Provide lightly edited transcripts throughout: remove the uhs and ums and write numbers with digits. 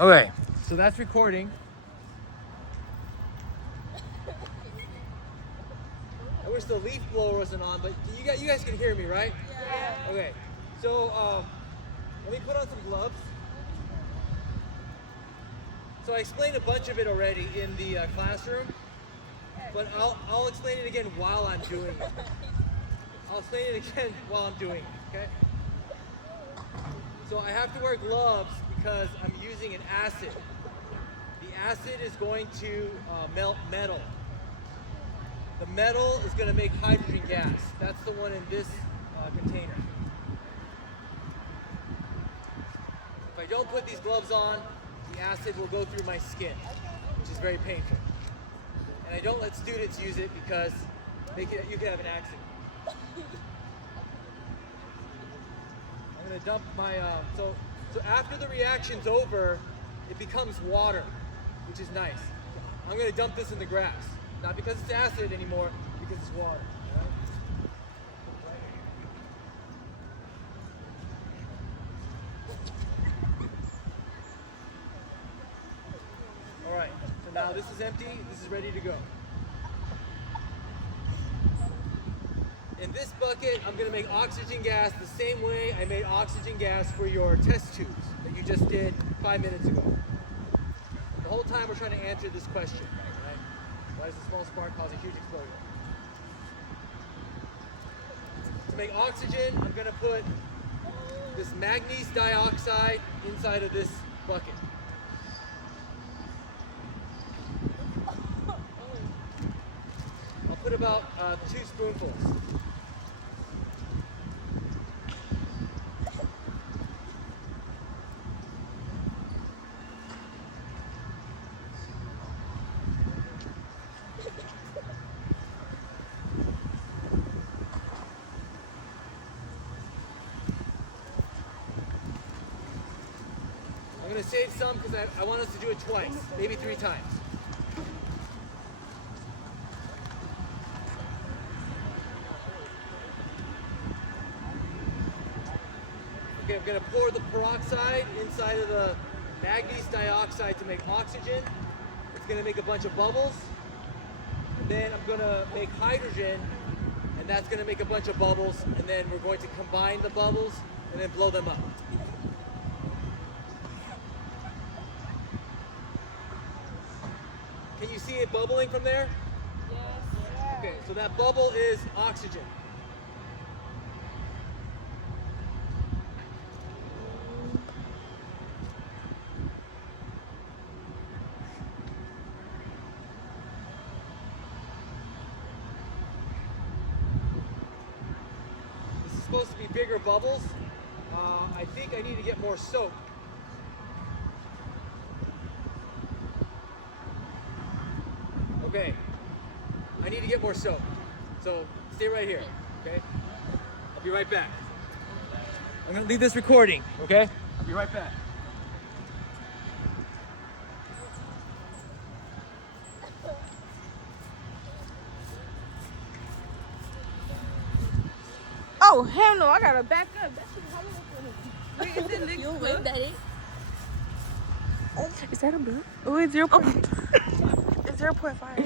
Okay, so that's recording. I wish the leaf blower wasn't on, but you guys can hear me, right? Yeah. Okay, so let me put on some gloves. So I explained a bunch of it already in the classroom, but I'll explain it again while I'm doing it. I'll explain it again while I'm doing it, okay? So I have to wear gloves because I'm using an acid. The acid is going to melt metal. The metal is going to make hydrogen gas. That's the one in this container. If I don't put these gloves on, the acid will go through my skin, which is very painful. And I don't let students use it because you can have an accident. I'm going to dump my, so after the reaction's over, it becomes water, which is nice. I'm going to dump this in the grass. Not because it's acid anymore, because it's water. All right, so now this is empty, this is ready to go. In this bucket, I'm gonna make oxygen gas the same way I made oxygen gas for your test tubes that you just did 5 minutes ago. The whole time we're trying to answer this question, right? Why does a small spark cause a huge explosion? To make oxygen, I'm gonna put this manganese dioxide inside of this bucket. I'll put about 2 spoonfuls. I'm going to save some because I want us to do it twice, maybe 3 times. Okay, I'm going to pour the peroxide inside of the manganese dioxide to make oxygen. It's going to make a bunch of bubbles. And then I'm going to make hydrogen, and that's going to make a bunch of bubbles. And then we're going to combine the bubbles and then blow them up. Can you see it bubbling from there? Yes. Okay, so that bubble is oxygen. This is supposed to be bigger bubbles. I think I need to get more soap. Okay, I need to get more soap. So stay right here, okay? I'll be right back. I'm gonna leave this recording, okay? I'll be right back. Oh, hell no, I gotta back up. That shit hollow for me. Wait, is it liquid? Wait, that is? Is that a blue? Oh, it's 0.5. It's 0.5.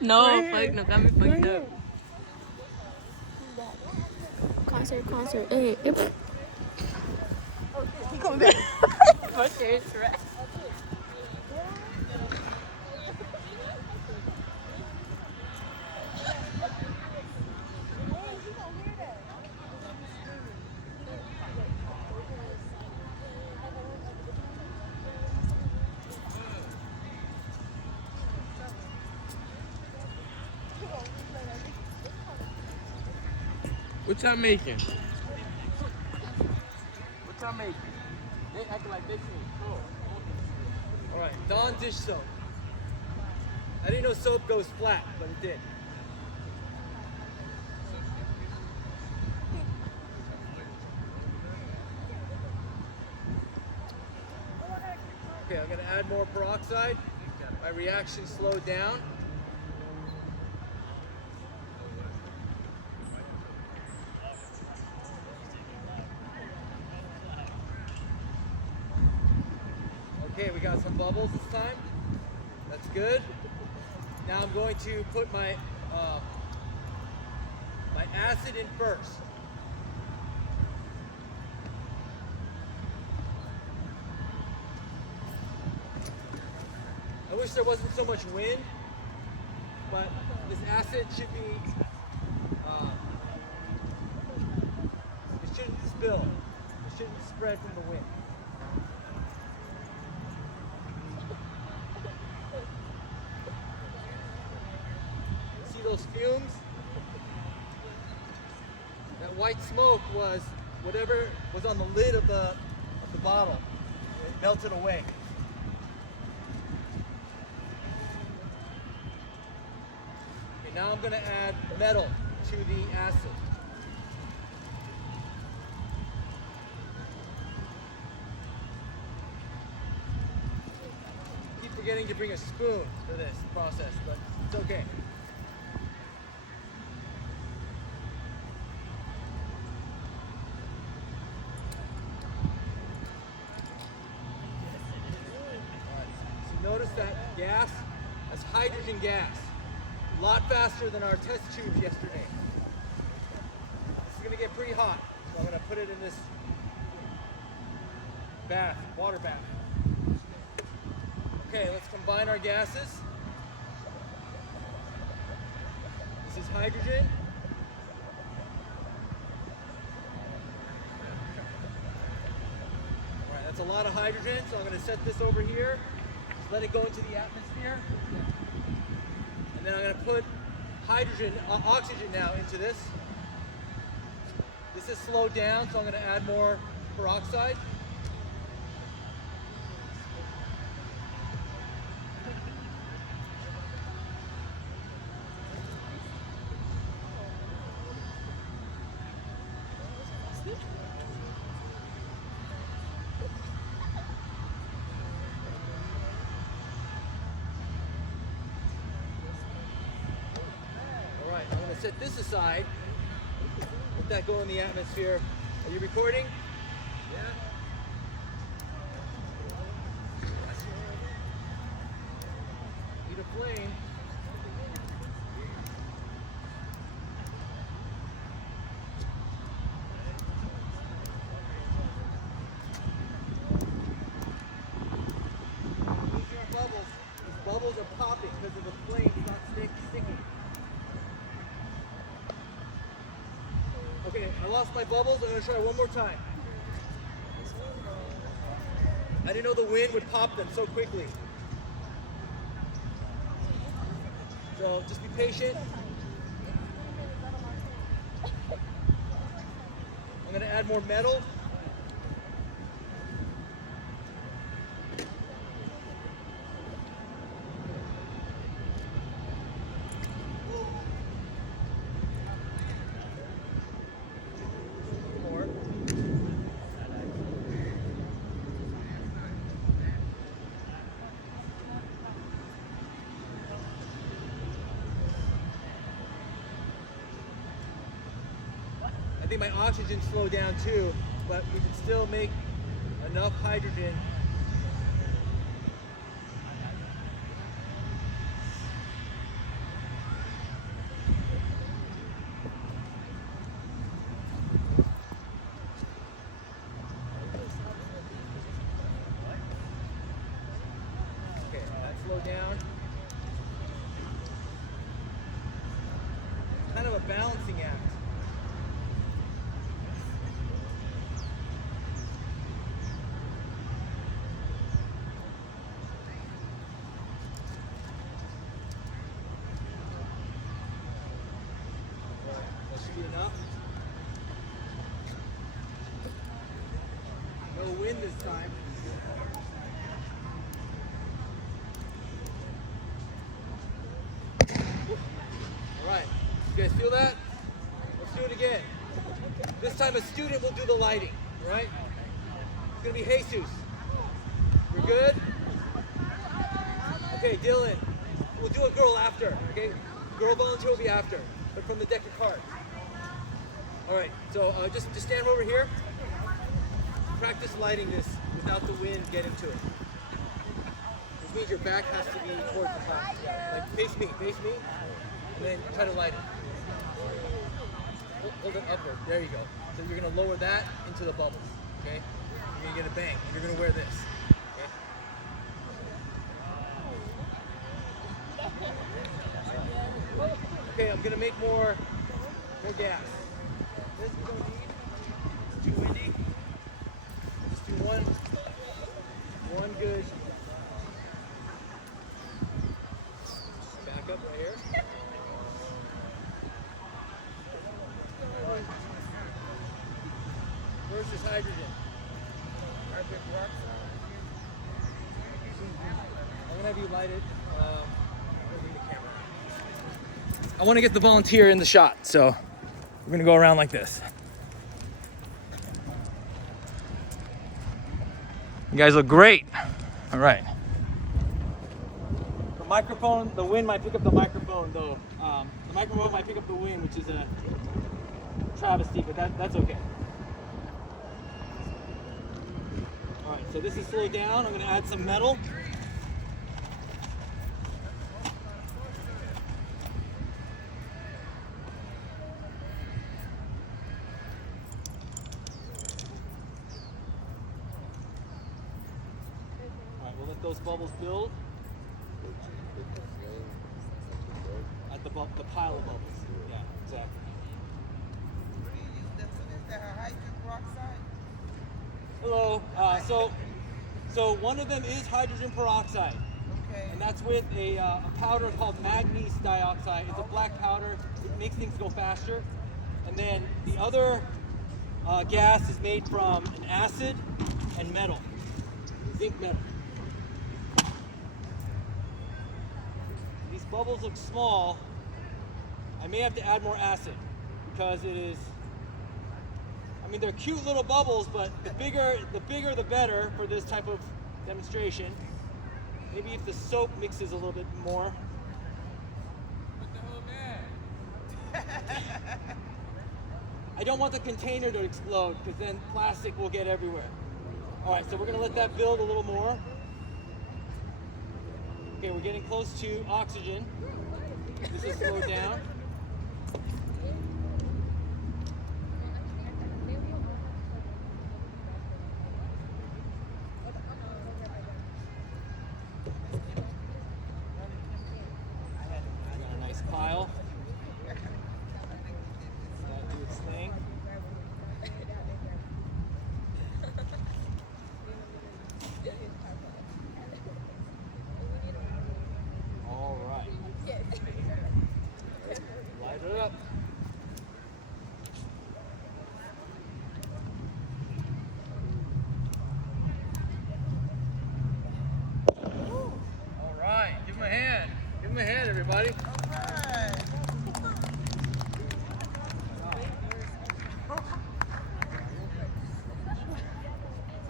No, fuck no, got me fucked up. Concert. Hey, He coming back. Fuck your right. What y'all making? What y'all making? They acting like they see. All right, Dawn dish soap. I didn't know soap goes flat, but it did. Okay, I'm gonna add more peroxide. My reaction slowed down. Okay, we got some bubbles this time. That's good. Now I'm going to put my my acid in first. I wish there wasn't so much wind, but this acid should be, it shouldn't spill. It shouldn't spread from the wind. See those fumes? That white smoke was whatever was on the lid of the bottle. It melted away. Okay, now I'm going to add metal to the acid. Keep forgetting to bring a spoon for this process, but it's okay. Notice that gas, that's hydrogen gas. A lot faster than our test tubes yesterday. This is going to get pretty hot, so I'm going to put it in this bath, water bath. Okay, let's combine our gases. This is hydrogen. All right, that's a lot of hydrogen, so I'm going to set this over here. Let it go into the atmosphere. And then I'm going to put hydrogen, oxygen now into this. This is slowed down, so I'm going to add more peroxide. I'm going to set this aside. Let that go in the atmosphere. Are you recording? Yeah. Need a flame. These are bubbles. These bubbles are popping because of the flame is not sticking. Okay, I lost my bubbles. I'm going to try one more time. I didn't know the wind would pop them so quickly. So just be patient. I'm going to add more metal. I think my oxygen slowed down too, but we can still make enough hydrogen. Okay, that slowed down. Kind of a balancing act. Enough. No wind this time. All right, you guys feel that? Let's do it again. This time a student will do the lighting, all right? It's gonna be Jesus. We're good? Okay, Dylan, we'll do a girl after, okay? Girl volunteer will be after, but from the deck of cards. All right, so just stand over here. Practice lighting this without the wind getting to it. which means your back has to be towards the top. Yeah. Like face me, and then try to light it. Hold it upward. There you go. So you're gonna lower that into the bubbles. Okay. You're gonna get a bang. You're gonna wear this. Okay. Okay. I'm gonna make more gas. This we don't need. It's too windy. Just do one good. Back up right here. Where's this hydrogen? I'm gonna have you light it. I want to get the volunteer in the shot, so we're gonna go around like this. You guys look great. All right. The microphone, the wind might pick up the microphone though. The microphone might pick up the wind, which is a travesty, but that's okay. All right, so this is slowed down. I'm gonna add some metal. Those bubbles build at the pile of bubbles. Yeah, exactly. What do you use that for? Is that a hydrogen peroxide? Hello. So one of them is hydrogen peroxide, Okay. and that's with a powder called manganese dioxide. It's a black powder. It makes things go faster. And then the other gas is made from an acid and metal, zinc metal. These bubbles look small. I may have to add more acid because it is, I mean, they're cute little bubbles, but the bigger the better for this type of demonstration. Maybe if the soap mixes a little bit more. I don't want the container to explode because then plastic will get everywhere. All right, so we're gonna let that build a little more. Okay, we're getting close to oxygen. This is slowed down. Got a nice pile. That do its thing. All right. Light it up. All right. Give him a hand. Give him a hand, everybody. Alright.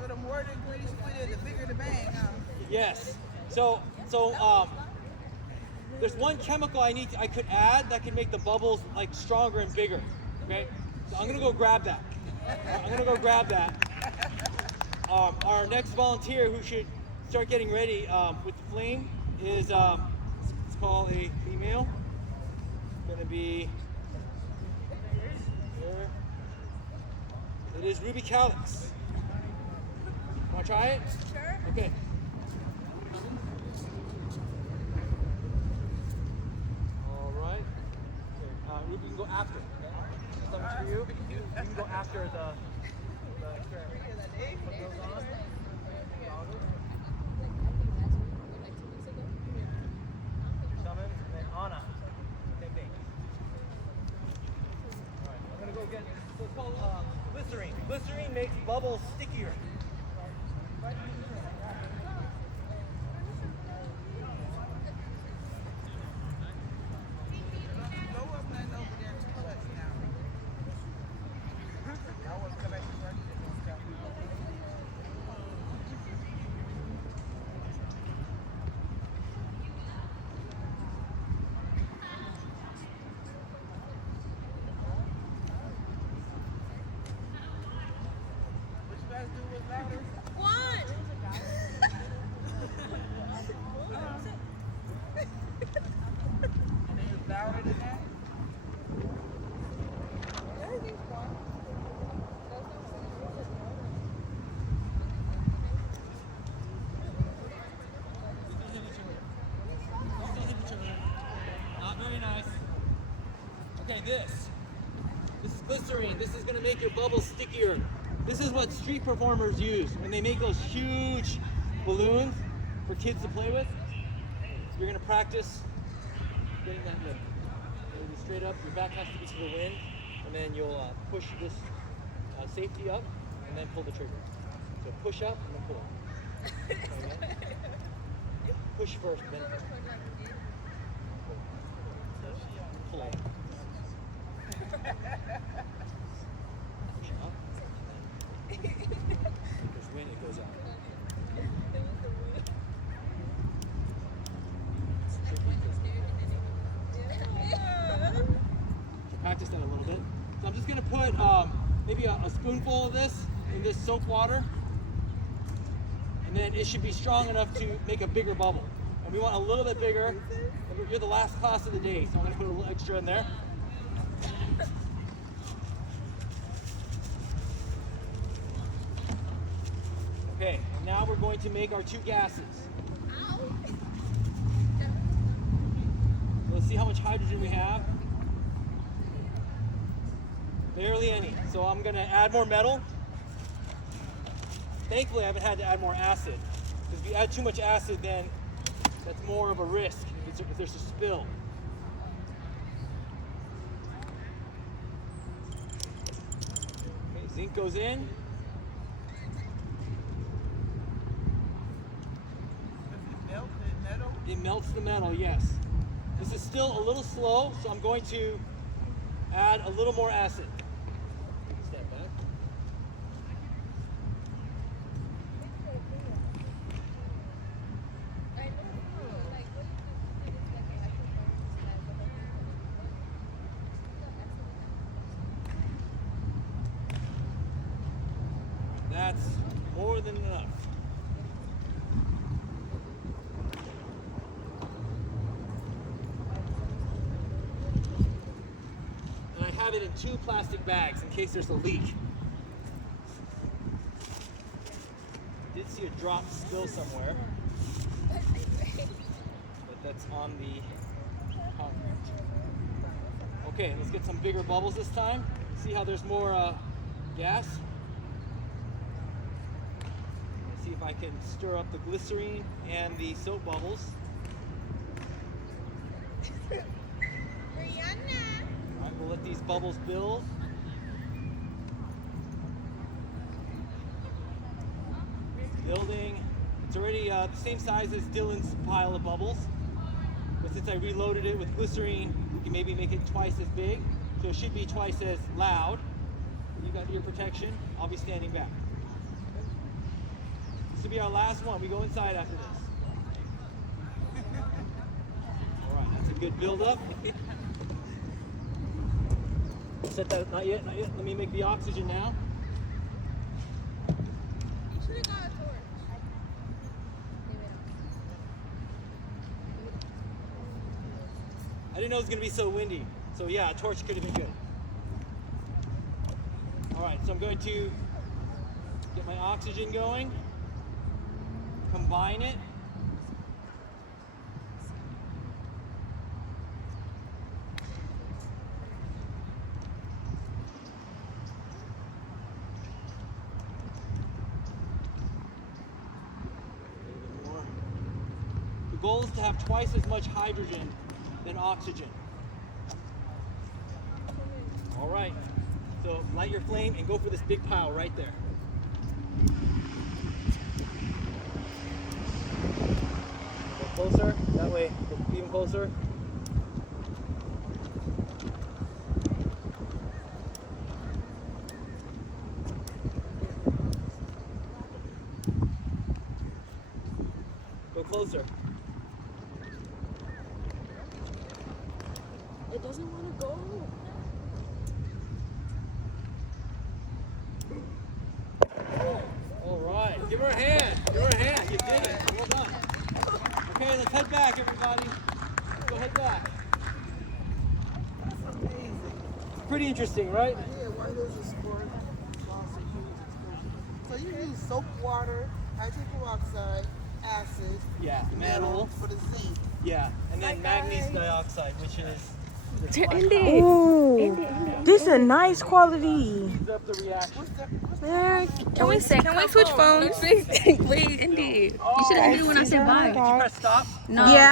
So the more the grease you put in, the bigger the bang, huh? Yes. So there's one chemical I could add that can make the bubbles like stronger and bigger. Okay. So I'm gonna go grab that. Our next volunteer who should start getting ready with the flame is it's called a female. It's gonna be here. It is Ruby Calyx. Wanna try it? Sure. Okay. All right. Okay. Ruby, you can go after. Okay? Something for you. You can go after the experiment. Put those on. Summon, and then Anna. Same thing. All right. I'm gonna go get. So it's called glycerine. Glycerine makes bubbles stickier. Blow up nothing over there too much now. I want to come back to work and stuff. What you guys do with louder? One. try this. This is glycerine. This is gonna make your bubbles stickier. This is what street performers use when they make those huge balloons for kids to play with. You're gonna practice getting that lift. You'll be straight up, your back has to be to the wind, and then you'll push this safety up, and then pull the trigger. So push up, and then pull. Okay. Push first, then pull. Push up. Because when it goes out. Practice that a little bit. So I'm just gonna put maybe a spoonful of this in this soap water, and then it should be strong enough to make a bigger bubble. And we want a little bit bigger. You're the last class of the day, so I'm gonna put a little extra in there. Okay, and now we're going to make our two gases. Let's see how much hydrogen we have. Barely any. So I'm gonna add more metal. Thankfully, I haven't had to add more acid. Because if you add too much acid, then that's more of a risk if there's a spill. Okay, zinc goes in. It melts the metal, yes. This is still a little slow, so I'm going to add a little more acid. Step back. That's more than enough. Have it in 2 plastic bags in case there's a leak. I did see a drop spill somewhere, but that's on the concrete. Okay, let's get some bigger bubbles this time. See how there's more gas? Let's see if I can stir up the glycerine and the soap bubbles. We'll let these bubbles build. It's building. It's already the same size as Dylan's pile of bubbles. But since I reloaded it with glycerine, we can maybe make it twice as big. So it should be twice as loud. You got ear protection. I'll be standing back. This will be our last one. We go inside after this. All right, that's a good build up. Set that, not yet, not yet. Let me make the oxygen now. You should have got a torch. I didn't know it was going to be so windy. So yeah, a torch could have been good. All right, so I'm going to get my oxygen going, combine it. The goal is to have twice as much hydrogen than oxygen. All right, so light your flame and go for this big pile right there. Go closer, that way, go even closer. Go closer. It doesn't want to go. All right, give her a hand. Give her a hand. You did it. Well done. Okay, let's head back, everybody. Go head back. That's amazing. Pretty interesting, right? Yeah, why does the sport cause a huge explosion? So you use soap water, hydrogen peroxide, acid, Yeah, metal metal. for the zinc. Yeah, and then Bye, manganese guys. dioxide, which is Indy. Ooh, this a nice quality. Speeds up the reaction. Man, Can we switch phones? Wait, Indy. You should have hit it when I said bye. Press stop. No. yeah.